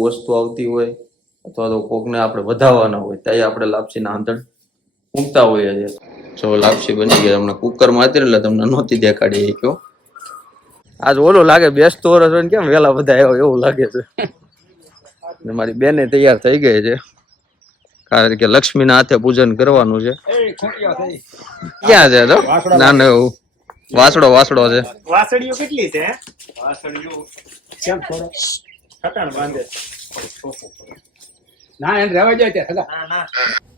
નવું વસ્તુ આવતી હોય અથવા તો કોકને આપણે વધાવવાના હોય ત્યાં આપણે લાપસીના આંધણ મૂકતા હોઈએ છીએ. જો લાપસી બની ગઈ, તમને કુકરમાં હતી એટલે તમને નહોતી દેખાડી કયો. આજ ઓલો લાગે બેસતો વર્ષ હોય ને કેમ વેલા બધા આવ્યો એવું લાગે છે. મારી બેને તૈયાર થઈ ગઈ છે કારણ કે લક્ષ્મીના હાથે પૂજન કરવાનું છે. ક્યાં છે તો ના ના વાસડો છે. વાસળીઓ કેટલી છે? વાસળીઓ કેમ થોડો ખટાણ બાંધે ના એમ રહેવા જાય ત્યાં સગા ના ના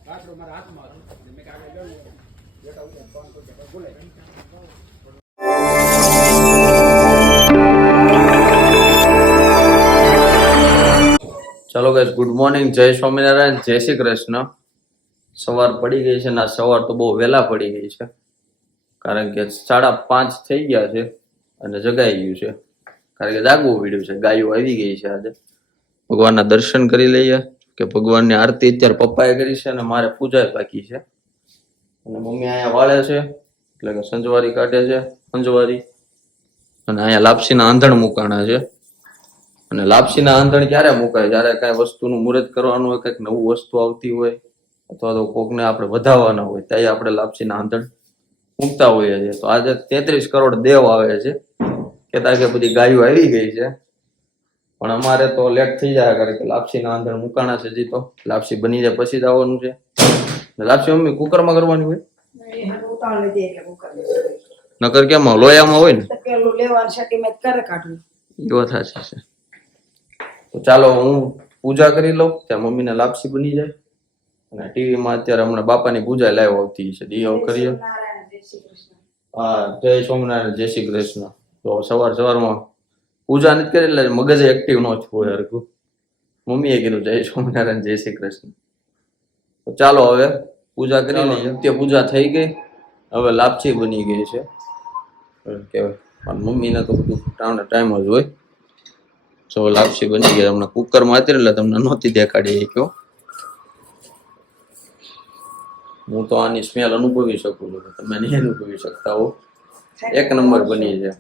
વાસળો મારા હાથમાં મે કાગે ગયો બેટા ઉઠે ફોન કરતો બોલે. ચાલો ગાઈસ, ગુડ મોર્નિંગ, જય સ્વામિનારાયણ, જય શ્રી કૃષ્ણ. સવાર પડી ગઈ છે ને સવાર તો બહુ વહેલા પડી ગઈ છે કારણ કે 5:30 થઈ ગયા છે અને જગાઈ ગયું છે કારણ કે જાગવું પડ્યું છે. ગાયો આવી ગઈ છે. આજે ભગવાનના દર્શન કરી લઈએ કે ભગવાનની આરતી અત્યારે પપ્પાએ કરી છે અને મારે પૂજા બાકી છે અને મમ્મી અહીંયા વાળે છે એટલે કે સંજવારી કાઢે છે સંજવારી, અને અહીંયા લાપસીના આંધણ મુકાણા છે. અને લાપસીના આંધણ ક્યારે મુકાય? જયારે કઈ વસ્તુનું મુહૂર્ત કરવાનું હોય, કઈક નવું વસ્તુ આવતી હોય અથવા તો કોકને આપણે વધાવવાના હોય ત્યાં આપણે લાપસીના આંધણ મૂકતા હોઈએ છીએ. તો આજે 33 કરોડ દેવ આવે છે કેતા કે બધી ગાયો આવી ગઈ છે પણ અમારે તો લેટ થઈ જાય કારણ કે લાપસીના આંધણ મુકાણા છે. હજી તો લાપસી બની જાય પછી જ આવવાનું છે. લાપસી મમ્મી કુકરમાં કરવાની હોય નકર કેમ લોયામાં હોય ને એ વાત સાચી છે. તો ચાલો હું પૂજા કરી લઉં ત્યાં મમ્મીને લાપસી બની જાય અને ટીવીમાં અત્યારે હમણાં બાપાની પૂજા લાઈવ આવતી છે. દીવો કરીએ. હા, જય સ્વામિનારાયણ, જય શ્રી કૃષ્ણ. તો સવારમાં પૂજા નથી કરી એટલે મગજ એક્ટિવ ન હોય હરખું. મમ્મીએ કીધું જય સ્વામિનારાયણ, જય શ્રી કૃષ્ણ. તો ચાલો હવે પૂજા કરી લઈએ. નિત્ય પૂજા થઈ ગઈ, હવે લાપસી બની ગઈ છે કેવાય. મમ્મીને તો બધું ટાઈમ જ હોય. તો લાપસી બની ગઈ. હમણાં કુકરમાં હતી એટલે તમને નહોતી દેખાડી કયો. હું તો આની સ્મેલ અનુભવી શકું છું, તમે નહીં અનુભવી શકતા હો. એક નંબર બની છે.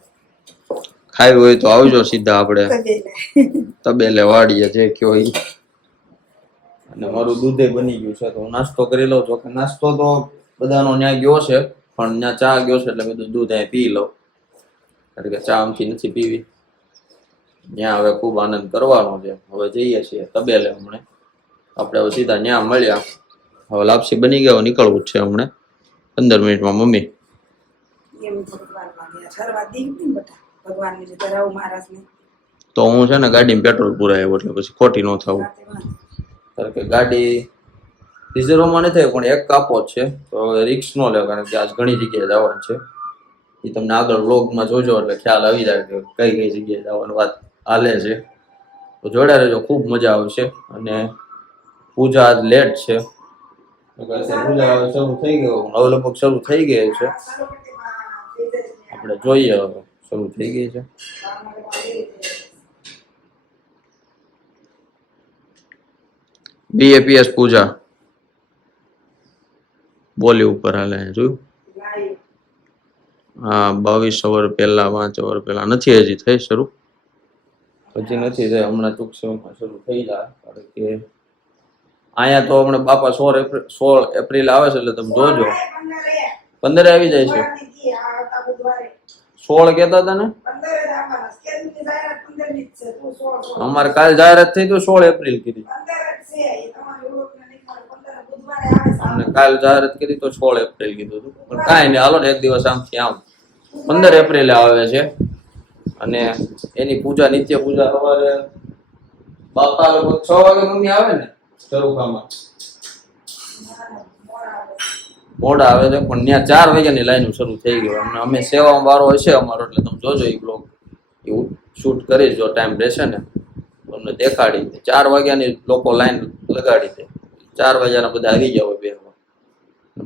ખાવી હોય તો આવજો સીધા આપણે તબેલે વાડીએ જે કયો ઈ. અને મારું દૂધે બની ગયું છે તો હું નાસ્તો કરી લઉં છું. નાસ્તો તો બધાનો ન્યા ગયો છે પણ ત્યાં ચા ગયો છે એટલે બધું દૂધ અહીં પી લઉં કારણ કે ચા આમથી નથી પીવી. ત્યાં હવે ખૂબ આનંદ કરવાનો છે. હવે જઈએ છીએ તબેલે. હમણાં આપણે હવે સીધા ત્યાં મળ્યા. હવે લાપસી બની ગયો, નીકળવું જ છે હમણાં 15 મિનિટમાં. મમ્મી તો હું છે ને ગાડીમાં પેટ્રોલ પુરાયો એટલે પછી ખોટી ન થવું કારણ કે ગાડી રિઝર્વમાં નથી પણ એક કાપો જ છે તો હવે રિક્સ ન લે કારણ કે આજ ઘણી જગ્યાએ જવાનું છે. એ તમને આગળ વ્લોગમાં જોજો એટલે ખ્યાલ આવી જાય કે કઈ કઈ જગ્યાએ જવાની વાત હાલે છે. તો જોડે રહેજો, ખૂબ મજા આવશે. અને પૂજા આજ લેટ છે. પૂજા શરૂ થઈ ગયો, હવે લગભગ શરૂ થઈ ગઈ છે. આપણે જોઈએ હવે શરૂ થઈ ગઈ છે. BAPS પૂજા બોલી ઉપર હાલે જોયું. હા, 22 અવર પહેલા 5 અવર પહેલા નથી હજી થઈ શરૂ, હજી નથી થઈ. હમણાં ટૂંક સમયમાં શરૂ થઈ જાય કારણ કે અહીંયા તો હમણાં બાપા 16 એપ્રિલ આવે છે એટલે તમે જોજો. 15 આવી જાય છે. 16 કેતા હતા ને અમારે કાલ જાહેરાત થઈ તો 16 એપ્રિલ કીધી અમને. કાલ જાહેરાત કરી તો 16 એપ્રિલ કીધું હતું પણ કાંઈ નહીં, હાલો ને એક દિવસ આમથી આમ 15 એપ્રિલે આવે છે. અને એની પૂજા નિત્ય પૂજા સવારે બાપા લગભગ 6 વાગે મમ્મી આવે ને ચરુખામાં મોડા આવે છે પણ ત્યાં 4 વાગ્યાની લાઈન શરૂ થઈ ગઈ. અમે સેવામાં વારો હશે અમારો એટલે તમે જોજો એ બ્લોગ એવું શૂટ કરીશ જો ટાઈમ રહેશે ને તમને દેખાડી. 4 વાગ્યાની લોકો લાઈન લગાડી દે, 4 વાગ્યાના બધા આવી ગયા હોય બેસવા.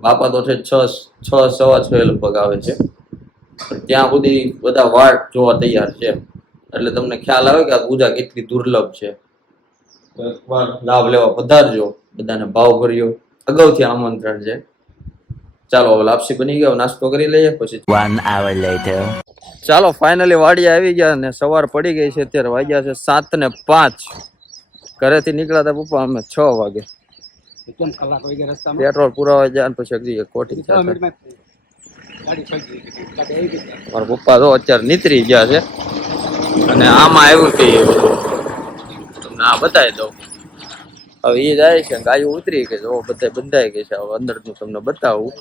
બાપા તો છે 6:15 લગભગ આવે છે પણ ત્યાં સુધી બધા વાટ જોવા તૈયાર છે એટલે તમને ખ્યાલ આવે કે આ પૂજા કેટલી દુર્લભ છે. એકવાર લાભ લેવા પધારજો. બધાને ભાવ ભર્યો અગાઉથી આમંત્રણ છે. ચાલો હવે લાપસી બની ગયો, નાસ્તો કરી લઈએ પછી 1 hour later. ચાલો ફાઇનલી વાડી આવી ગયા ને સવાર પડી ગઈ છે. અત્યારે વાગ્યા છે 7:05 ઘરેથી નીકળ્યા હતા પપ્પા અમે 6 વાગે. કેમ કલાક વહી ગયા રસ્તામાં? પેટ્રોલ પુરાવા જાય ને પછી હજી કોઠી 6 થશે. મિનિટમાં ગાડી ફરી ગઈ. ગાડી આવી ગઈ. મારા પપ્પા તો અત્યારે નીતરી ગયા છે અને આમાં આવ્યું કે તમને આ બતાવી દઉં. હવે એ જાય છે, ગાયો ઉતરી ગઈ છે, બધા બંધાઈ ગઈ છે. હવે અંદર હું તમને બતાવું.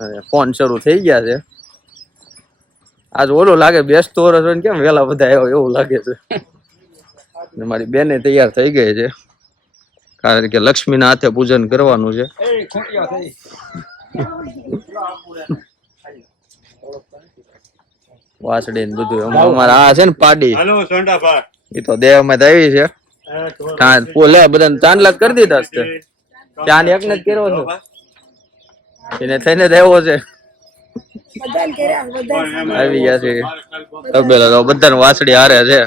અને ફોન શરૂ થઈ ગયા છે. આજ ઓલું લાગે બેસતો વર્ષ હોય ને કેમ વેલા બધા આવ્યો એવું લાગે છે. ને મારી બેને તૈયાર થઈ ગઈ છે કારણ કે લક્ષ્મીના હાથે પૂજન કરવાનું છે. એ ખોટિયા થઈ. વાસડી ને બધું અમારા આ છે ને પાડી, હાલો સોંડાભા એ તો દેવમાં આવી છે. પોલે બધાને ચાંદલા કરી દીધા છે. ચાંદ એકને જ કર્યો છે, એને થઈને જ આવ્યો છે. આવી ગયા છે તબેલા તો બધાને વાસડી હારે છે.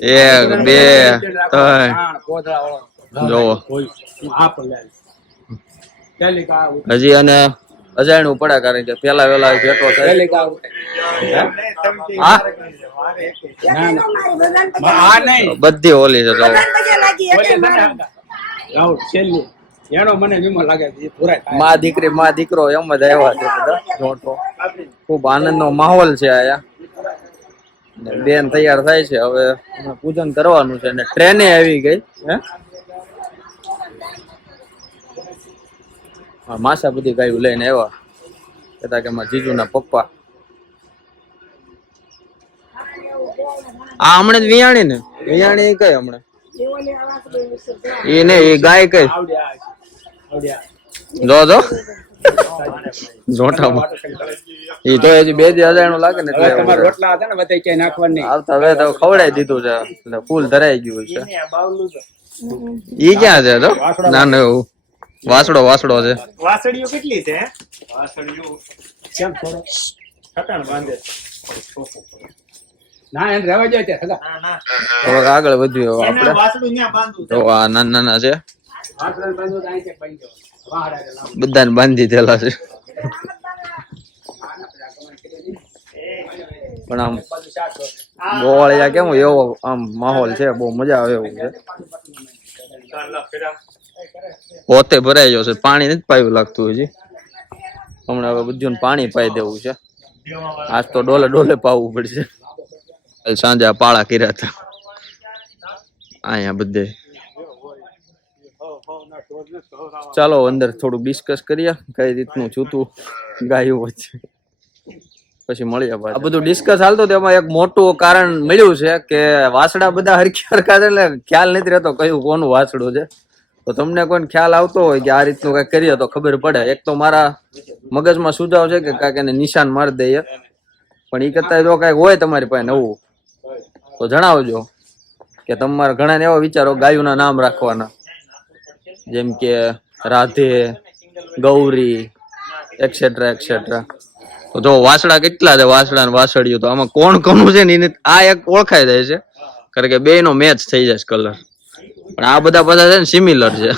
1 2 3 કોદળા વાળો. જોવો આ પર લે. ચાલી કા હજી અને અજાણવું પડે કારણ કે પેલા વેલા ભેટો થાય. ચાલી કા. હા ના ના આ નહીં. બધી ઓલી છે. જોવો રાવ છેલ્લી એનો મને વીમો લાગે છે એ પૂરા થાય. માં દીકરી માં દીકરો એમ જ આવ્યા છે બધા. જોતો ખૂબ આનંદનો માહોલ છે આયા. ને બેન તૈયાર થાય છે, હવે અમે પૂજન કરવાનું છે. અને ટ્રેને આવી ગઈ હે. માસા બધી ગાયું લઈને આવ્યા. કહેતા કે મારા જીજુના પપ્પા આ હમણાં જ વિયાણી ને વિયાણી કઈ હમણાં એ ને એ ગાય કઈ જો જો જોટામાં એ તો હજી 2 દી અજાણું લાગે ને એટલે તમારા રોટલા હતા ને બધા ક્યાંય નાખવા નહીં. આવતા હવે તો ખવડાવી દીધું છે એટલે ફૂલ ધરાઈ ગયું છે. ઈ ક્યાં છે તો ના ના એવું વાસડો છે. વાસળીઓ કેટલી છે? વાસળીઓ કેમ થોડો ખટાણ બાંધે. ના એને રહેવા જાય ત્યાં સગા. ના ના થોડોક આગળ વધ્યું હવે એને આપણે. વાસળું ન્યા બાંધવું તો આ નાના છે, વાસણ બાંધો તો અહીં ક્યાંક બાંધી દેવાનું. વાહ રાજા લાવો. બધાને બાંધી દેલા છે. પણ આમ બધું શાક હોય. ગોવાળિયા કેમ એવો આમ માહોલ છે, બહુ મજા આવે એવું છે. પોતે ભરાઈ ગયો છે, પાણી નથી પાયું લાગતું હજી. હમણાં હવે બધું પાણી પાઈ દેવું છે. આજ તો ડોલે પાવું પડશે. કાલ સાંજે આ પાળા કર્યા હતા અહીંયા બધે. ચાલો અંદર થોડું ડિસ્કસ કરીએ કઈ રીતનું છૂતું ગાયું વચ્ચે, પછી મળીએ. આ બધું ડિસ્કસ હાલતો તેમાં એક મોટું કારણ મળ્યું છે કે વાસડા બધા હરખા છે એટલે ખ્યાલ નથી રહેતો કયું કોનું વાસડું છે. તો તમને કોઈને ખ્યાલ આવતો હોય કે આ રીતનું કઈક કરીએ તો ખબર પડે. એક તો મારા મગજમાં સુઝાવ છે કે કાંઈક એને નિશાન મારી દઈએ, પણ એ કરતા જો કાંઈક હોય તમારી પાસે નવું તો જણાવજો. કે તમારા ઘણા એવા વિચારો ગાયોના નામ રાખવાના, જેમ કે રાધે, ગૌરી, એક્સેટ્રા એક્સેટ્રા. તો જો વાસડા કેટલા છે, વાસડા ને વાસળિયું. તો આમાં કોણ કોનું છે ને એને આ એક ઓળખાઈ જાય છે કારણ કે 2 નો મેચ થઈ જાય કલર. પણ આ બધા છે ને સિમિલર છે.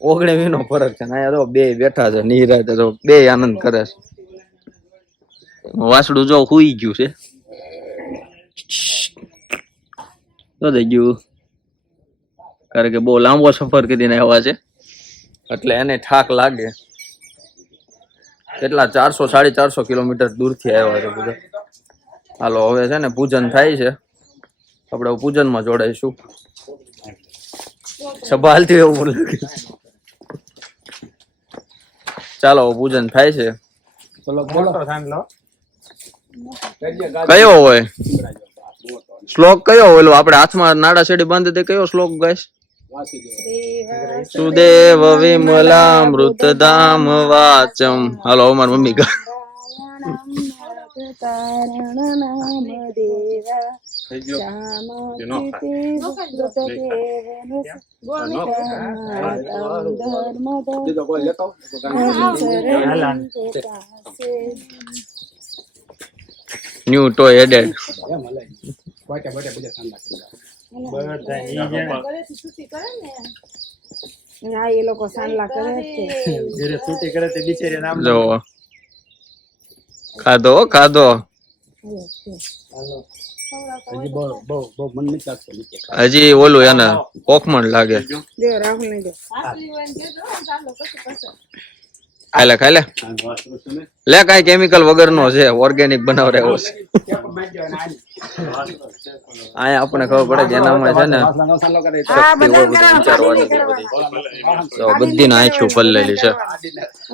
19 નો ફરક છે. અહીંયા તો 2 બેઠા છે નિરાતે, તો 2 આનંદ કરે છે. વાસડું જો હુઈ ગયું છે તો થઈ ગયું કારણ કે બહુ લાંબો સફર કરીને આવ્યા છે એટલે એને થાક લાગે. કેટલા 400 450 કિલોમીટર દૂરથી આવ્યા છે બધા. હાલો હવે છે ને પૂજન થાય છે, આપણે પૂજનમાં જોડાઈશું. સભા હાલતી એવું લાગે. ચાલો પૂજન થાય છે. બોલો મોટો સાંભળો. કયો હોય શ્લોક કયો ઓલો આપણે હાથમાં નાડા છેડી બાંધી દે, કયો શ્લોક ગાઈશ? સુદેવ વિમલામૃતધામ વાચમ. હાલો અમારી મમ્મી ગા. બીજો કોઈ લેતો ન્યુ ટોય એડેડ. એમ હલાય વાટે વાટે બધા ઠંડા હા એ લોકો સાંજલા કરે છે. જ્યારે છૂટી કરે તે બિચારી નામ જો ખાધો. હજી બહુ બહુ બહુ મન નથી લાગતું નીચે. હજી ઓલું એને કોકમણ લાગે. દે રાહુલ ને દે ખાઈ લે ખાઈ લે આ વાસરું છે ને લે, કાંઈ કેમિકલ વગરનો છે, ઓર્ગેનિક બનાવડાવ્યો છે. કેમ બાંધી દેવાના આની? અહીંયા આપણને ખબર પડે કે એનામાં છે ને વાસણા વાસણા લો કરે તો હા શક્તિ હોય, બધા બધું વિચારવાની છે બધી. વાહન તો બધી આંખો પલ્લેલી છે.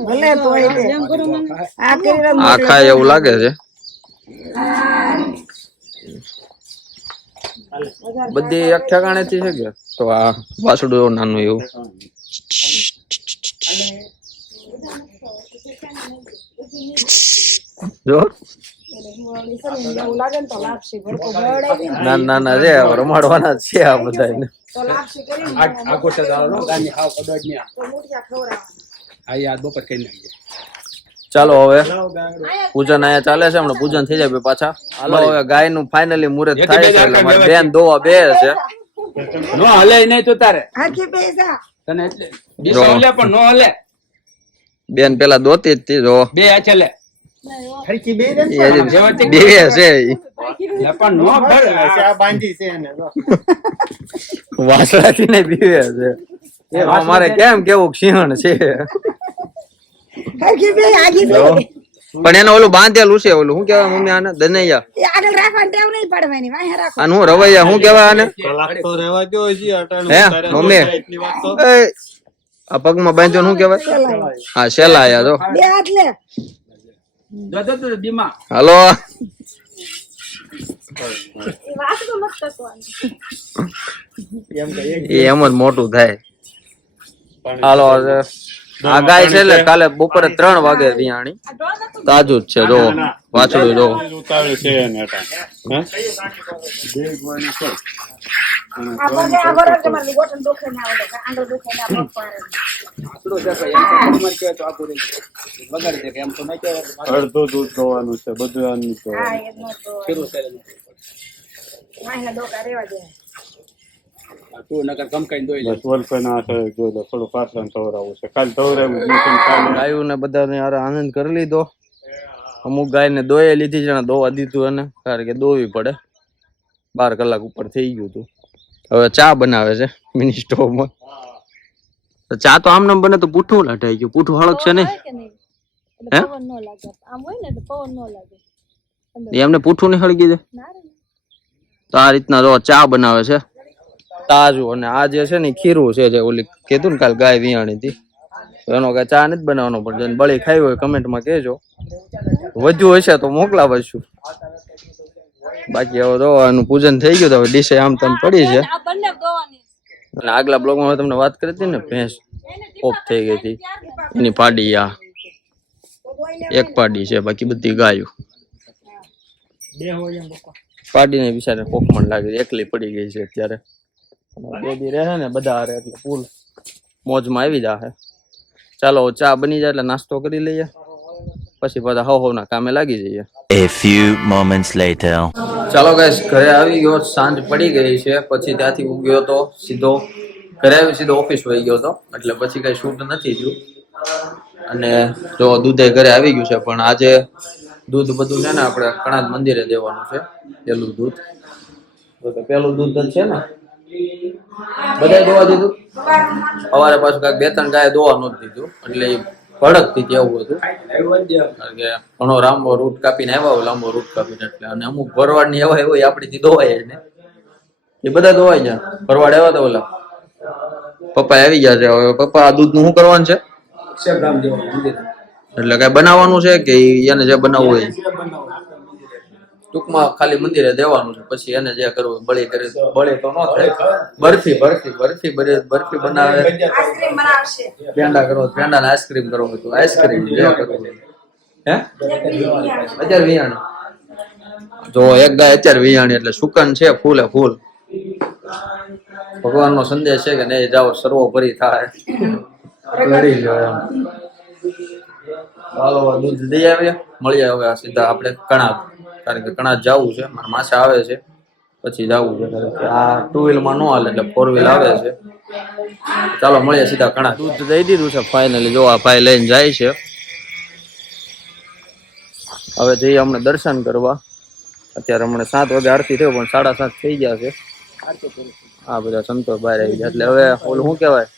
ભલે તો આ કરી રહ્યો આ ખાય એવું લાગે છે. બધી એક ઠેકાણેથી છે કે તો આ વાસુડું નાનું એવું. જો એવું લાગે ને તો લાપસી ભડકો બળાવી ને નાના નાના છે, રમાડવાના જ છે આ બધાને. તો લાપસી કરીને આ ગોઠે દાળનો ગાની હાવ કડોડ ની તો મૂઠિયા ખવડાવવાના. આ યાદ બપોર કરી નાખજે. ચાલો હવે પૂજન અહીંયા ચાલે છે, હમણાં પૂજન થઈ જાય પછી પાછા. હાલો હવે ગાય નું ફાઇનલી મુહૂર્ત થાય છે એટલે મારી બેન દોવા બે છે. નો હલે નહીં તો તારે આખી પૈસા તને એટલે દિશા હલે પણ નો હલે. બેન પેલા દોતી જ હતી જો બે આ ચલે ખરકી બે ને એ હજી બે છે ઈ. લે પણ નો ભર આ બાંધી છે એને જો. વાસળાથી ને બીવે છે. અમારે કેમ કેવું સિંહણ છે. આખી બે આગી બે જો. પણ એને ઓલું બાંધેલું છે, ઓલું શું કેવાય મમ્મી આને? દનૈયા. એ આગળ રાખવાની ટેવ નહીં પડવાની વાહે રાખો આનું હું રવૈયા શું કેવાય આને? તો રહેવા દો હજી અટાણું હે તારે મમ્મી એટલી વાત તો એ, આ પગમાં બાંધ્યો શું કેવાય? હા શેલાયા જો. બે હાથ લે દો દો બીમા હાલો એમ કે એક એ એમ જ મોટું થાય. હાલો હવે આ ગાય છે એટલે કાલે બપોરે 3 વાગે વિયાણી. તાજું જ છે જો વાછડું જો. ઉતાવળ છે એને અટાણ હે બે ગોળની છે આ બને આ બરાબર તમારી ગોઠણ દુખે ના આવે આંગળ દુખે ના પગ પાડે આટલો છે ભાઈ એમ તો ઉંમર કે તો આપું રહી વગાડી દે કે એમ તો નહીં કે અડધું દૂધ દોવાનું છે બધું આનું તો હા એનો તો ફેરું છે વાહે ડોકા રેવા દે તું નકર કમકાઈ દોઈ લે બસ વલપે ના છે જોઈ લો થોડું પાછળ તવરાવું છે કાલ તવરાવું જ નથી કાલે ગાયું ને બધાને યાર આનંદ કરી લીધો. અમુક ગાય ને દોયે લીધી છે, દોવા દીધું એને કારણ કે દોવી પડે. 12 કલાક ઉપર થઈ ગયું હતું. હવે ચા બનાવે છે મિની સ્ટોવમાં. તો ચા તો આમ નામ બને તો પૂઠું લાટાઈ ગયું. પૂઠું હળક છે નહીં હે? એમને પૂઠું નહીં હળગી દે. તો આ રીતના જો ચા બનાવે છે તાજું. અને આ જે છે ને ખીરું છે, જે ઓલી કીધું ને કાલ ગાય વિયાણી હતી એનો કઈ ચા નથી બનાવવાનો. પણ જેને બળી ખાઈ હોય કમેન્ટમાં કહેજો, વધ્યું હશે તો મોકલાવશું. બાકી હવે તો એનું પૂજન થઈ ગયું તો હવે ડીશે આમ તેમ પડી છે. અને આગલા બ્લોગમાં તમને વાત કરી હતી ને ભેંસ ઓફ થઈ ગઈ હતી એની પાડી. આ એક પાડી છે, બાકી બધી ગાયો. બે હોય એમ પપ્પા પાડીને બિચારે કોકમણ લાગે છે, એકલી પડી ગઈ છે અત્યારે. બે દી રહે ને બધા હારે એટલે ફૂલ મોજમાં આવી જાહે. ચાલો ચા બની જાય એટલે નાસ્તો કરી લઈએ, પછી પાછા હવના કામે લાગી જઈએ. A few moments later. ચાલો ગાઈસ ઘરે આવી ગયો, સાંજ પડી ગઈ છે. પછી ત્યાંથી ઉગ્યો તો સીધો ઘરે આવી, સીધો ઓફિસ વહી ગયો હતો એટલે પછી કઈ શૂટ નથી થયું. અને જો દૂધે ઘરે આવી ગયું છે, પણ આજે દૂધ બધું છે ને આપણે કણાદ મંદિરે દેવાનું છે. પેલું દૂધ તો પેલું દૂધ જ છે ને બધા દોવા દીધું. સવારે પાછું કાંઈક 2-3 ગાય દોવા નહોતું દીધું એટલે એ ભડકતી હતી એવું હતું. કારણ કે ઘણો લાંબો રૂટ કાપીને આવ્યા હોય, લાંબો રૂટ કાપીને એટલે. અને અમુક ભરવાડ ની એવા હોય આપણીથી દોવાય જ ને, એ બધા દોવાઈ જાય. ભરવાડ આવ્યા હતા ઓલા પપ્પા આવી ગયા છે. હવે પપ્પા આ દૂધ નું શું કરવાનું છે? એટલે કઈ બનાવવાનું છે કે એને જે બનાવવું હોય ટૂંકમાં ખાલી મંદિરે દેવાનું છે. પછી એને જે કરવું બળી કરી બળી તો ન થાય. બરફી બરફી બરફી બરફી બનાવે, આઈસ્ક્રીમ બનાવશે પેંડા કરો પેંડા ને આઈસ્ક્રીમ કરવું હોય તો આઈસ્ક્રીમ જે કરવું હોય. હે અત્યારે વિયાણી જો એક ગાય અત્યારે વિયાણી એટલે સુકન છે ફૂલે ફૂલ. ભગવાન નો સંદેશ છે કે નહીં જાઓ સર્વોપરી થાય લડી લો એમ. ચાલો દૂધ દઈ આવીએ, મળીએ હવે સીધા આપણે કણાદ. કારણ કે કણાદ જવું છે, મારા માસા આવે છે પછી જવું છે. કારણ કે આ 2 વ્હીલમાં ન હાલે એટલે 4 વ્હીલ આવે છે. ચાલો મળીએ સીધા કણાદ. દૂધ દઈ દીધું છે ફાઇનલી. જો આ ભાઈ લઈને જાય છે. હવે જઈએ અમને દર્શન કરવા. અત્યારે હમણાં 7 વાગે આરતી થયો પણ 7:30 થઈ ગયા છે. આ બધા સંતો બહાર આવી ગયા એટલે હવે ઓલું શું કહેવાય,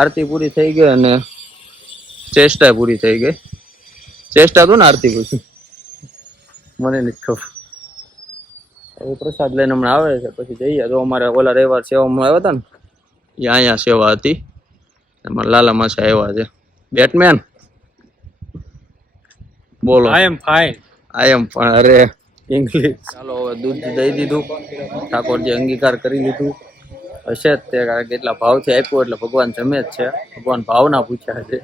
આરતી પૂરી થઈ ગઈ અને ચેષ્ટા પૂરી થઈ ગઈ. ચેષ્ટા તો ને આરતી પૂરી મને નથી ખબર. હવે પ્રસાદ લઈને હમણાં આવે છે પછી જઈએ. તો અમારે ઓલા રવિવાર સેવામાં આવ્યા હતા ને એ અહીંયા સેવા હતી. એમાં લાલા માસા આવ્યા છે. બેટમેન બોલો. આઈ એમ ફાઇન. અરે ઇંગ્લિશ. ચાલો હવે દૂધ દઈ દીધું. ઠાકોરજી અંગીકાર કરી લીધું હશે જ તે, કારણ કે એટલા ભાવથી આપ્યું એટલે ભગવાન જમે જ છે. ભગવાન ભાવના પૂછ્યા છે.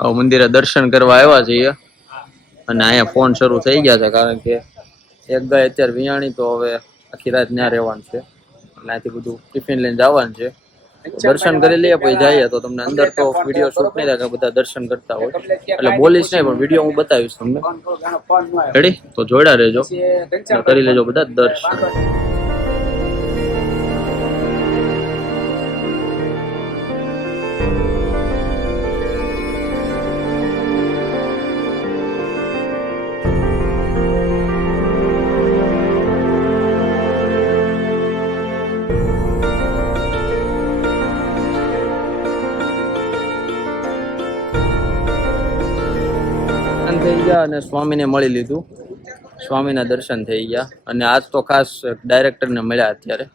હવે મંદિરે દર્શન કરવા આવ્યા છીએ અને અહીંયા ફોન શરૂ થઈ ગયા છે, કારણ કે એક ગાય અત્યારે વિયાણી તો હવે આખી રાત ત્યાં રહેવાનું છે. એટલે અહીંથી બધું ટિફિન લઈને જવાનું છે. દર્શન કરી લઈએ પછી જઈએ. તો તમને અંદર તો વિડીયો શૂટ નહીં થાય કે બધા દર્શન કરતા હોય એટલે બોલીશ નહીં, પણ વિડીયો હું બતાવીશ તમને. રેડી? તો જોડા રહેજો, કરી લેજો બધા દર્શન. થઈ ગયા અને સ્વામીને મળી લીધું. સ્વામીના દર્શન થઈ ગયા અને આજ તો ખાસ ડાયરેક્ટરને મળ્યા. અત્યારે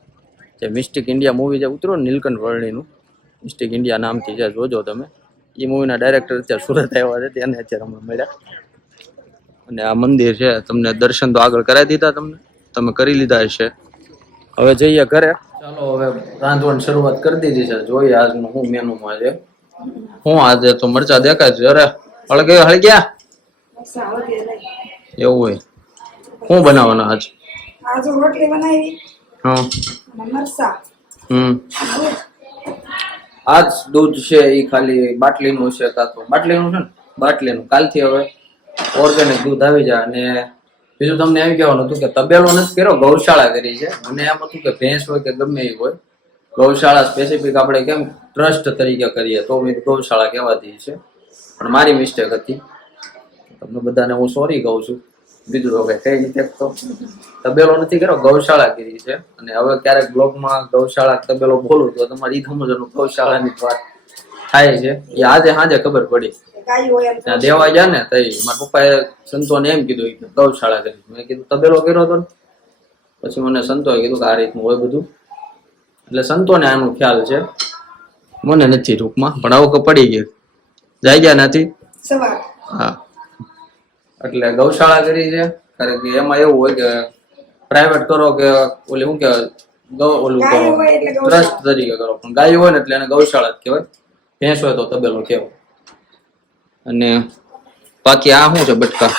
જે મિસ્ટિક ઇન્ડિયા મૂવી જે ઉતરો નીલકંઠ વર્ણીનું, મિસ્ટિક ઇન્ડિયા નામથી જે જોજો તમે, એ મૂવીના ડાયરેક્ટર અત્યારે સુરત આવ્યા છે. તેને અત્યારે અમે મળ્યા. અને આ મંદિર છે, તમને દર્શન તો આગળ કરાવી દીધા, તમે કરી લીધા હશે. હવે જઈએ ઘરે. ચાલો હવે રાંધવાની શરૂઆત કરી દીધી છે. જોઈએ આજનું શું મેનુમાં છે. હું આજે તો મરચા દેખાય છે. અરે હળગ્યા એવું હોય. શું બનાવવાના આજ? આજે રોટલી બનાવી હા અને મરસા. આજ દૂધ છે એ ખાલી બાટલીનું છે, કાં તો બાટલીનું છે ને, બાટલીનું. કાલથી હવે ઓર્ગેનિક દૂધ આવી જાય. અને બીજું તમને એમ કહેવાનું હતું કે તબેલો નથી કર્યો, ગૌશાળા કરી છે. મને એમ હતું કે ભેંસ હોય કે ગમે એ હોય, ગૌશાળા સ્પેસિફિક આપણે કેમ ટ્રસ્ટ તરીકે કરીએ તો ગૌશાળા કહેવાતી છે. પણ મારી મિસ્ટેક હતી. તમને બધાને હું સોરી કહું છું. બીજું તો કઈ રીતે તો તબેલો નથી કર્યો, ગૌશાળા કરી છે. અને હવે ક્યારેક બ્લોગમાં ગૌશાળા તબેલો બોલું તો તમારી સમજવાનું ગૌશાળાની વાત થાય છે. એ આજે સાંજે ખબર પડી. ત્યાં દેવા ગયા ને તો મારા પપ્પાએ સંતોને એમ કીધું કે ગૌશાળા કરી. મેં કીધું તબેલો કર્યો હતો ને. પછી મને સંતોએ કીધું કે આ રીતનું હોય બધું. એટલે સંતોને આનો ખ્યાલ છે, મને નથી ટૂંકમાં. પણ આવું પડી ગયું જાય ગયા નથી. હા, એટલે ગૌશાળા કરી છે. કારણ કે એમાં એવું હોય કે પ્રાઇવેટ કરો કે ઓલી શું કહેવાય, ઓલું કરો ટ્રસ્ટ તરીકે કરો. પણ ગાય હોય ને એટલે એને ગૌશાળા જ કહેવાય. ભેંસ હોય તો તબેલો કહેવાય. અને બાકી આ શું છે બટકા?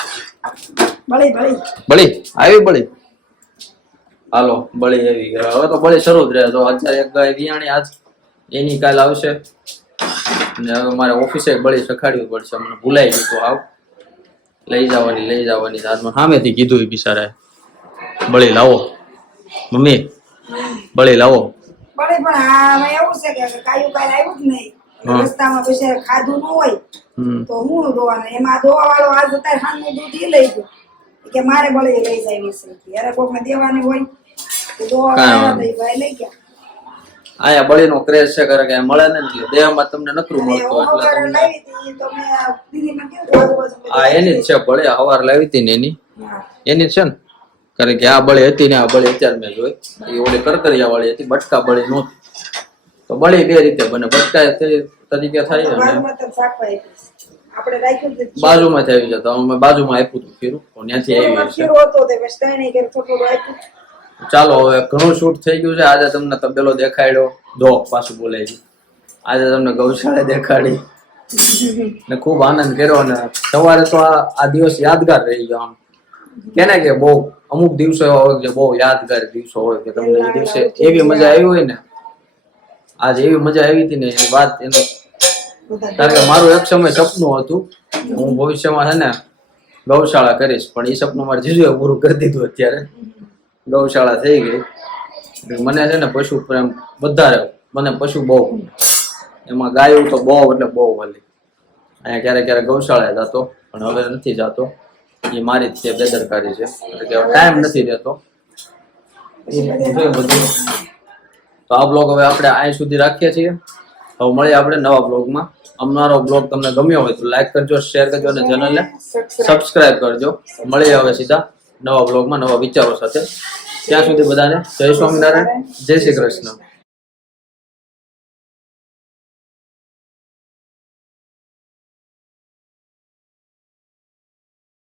બળી આવી બળી. હાલો બળી આવી ગયા. હવે તો બળી શરૂ જ રહે. તો અત્યારે એક ગાય વિયાણી આજ, એની કાલ આવશે. અને હવે મારે ઓફિસે બળી સખાડવી પડશે. મને ભૂલાઈ ગયું તો આવ લઈ જવાની હાથમાં સામેથી કીધું એ બિચારાએ બળી લાવો મમ્મી, બળી લાવો. બળી પણ આમાં એવું છે કે કાયું કાઈ આવ્યું જ નહીં. રસ્તામાં બિચારા ખાધું ન હોય તો હું ધોવાનું. એમાં ધોવા વાળો આજ અત્યારે સાંજનું દૂધ ઈ લઈ ગયો કે મારે બળી લઈ જાય છે. અરે કોકને દેવાની હોય તો ધોવા વાળા લઈ ગયા. આયા બળીનો ક્રેઝ છે, કરે કે મળે ને એટલે દેહમાં તમને નકરું મળતું એટલે આ એની જ છે બળી. હવાર લાવી હતી ને એની જ છે ને. કારણ કે આ બળી હતી ને આ બળી અત્યારે મેં જોઈ. એ ઓલી કરકરિયા વાળી હતી, બટકા બળી નહોતી. તો બળી બે રીતે બને. બટકા તરીકે થાય અને બાજુમાંથી આવી જતા. અમે બાજુમાં આપ્યું હતું ખીરું, ત્યાંથી આવી છે. ચાલો હવે ઘણું શૂટ થઈ ગયું છે. આજે તમને તબેલો દેખાડ્યો, જો પાછું બોલાય ગયું. આજે તમને ગૌશાળા દેખાડી ને ખૂબ આનંદ કર્યો. અને સવારે તો આ દિવસ યાદગાર રહી ગયો. આમ કેને કે બહુ અમુક દિવસો એવા હોય કે બહુ યાદગાર દિવસો હોય કે તમને એ દિવસે એવી મજા આવી હોય ને. આજે એવી મજા આવી હતી ને એની વાત એનો. કારણ કે મારું એક સમય સપનું હતું હું ભવિષ્યમાં છે ને ગૌશાળા કરીશ, પણ એ સપનું મારે જીજુએ પૂરું કરી દીધું. અત્યારે ગૌશાળા થઈ ગઈ. મને છે ને પશુ પ્રેમ વધારે, મને પશુ બહુ ગમે. એમાં ગાયું તો બહુ એટલે બહુ વાલી. અહીંયા ક્યારેક ગૌશાળાએ જતો, પણ હવે નથી જતો. એ મારી જ છે બેદરકારી છે, એટલે કે ટાઈમ નથી રહેતો. એ છે બધું. તો આ બ્લોગ હવે આપણે અહીં સુધી રાખીએ છીએ. હવે મળીએ આપણે નવા બ્લોગમાં. અમારો બ્લોગ તમને ગમ્યો હોય તો લાઈક કરજો, શેર કરજો અને ચેનલને સબસ્ક્રાઇબ કરજો. મળીએ હવે સીધા નવા બ્લોગમાં નવા વિચારો સાથે. ત્યાં સુધી બધાને જય સ્વામિનારાયણ, જય શ્રી કૃષ્ણ.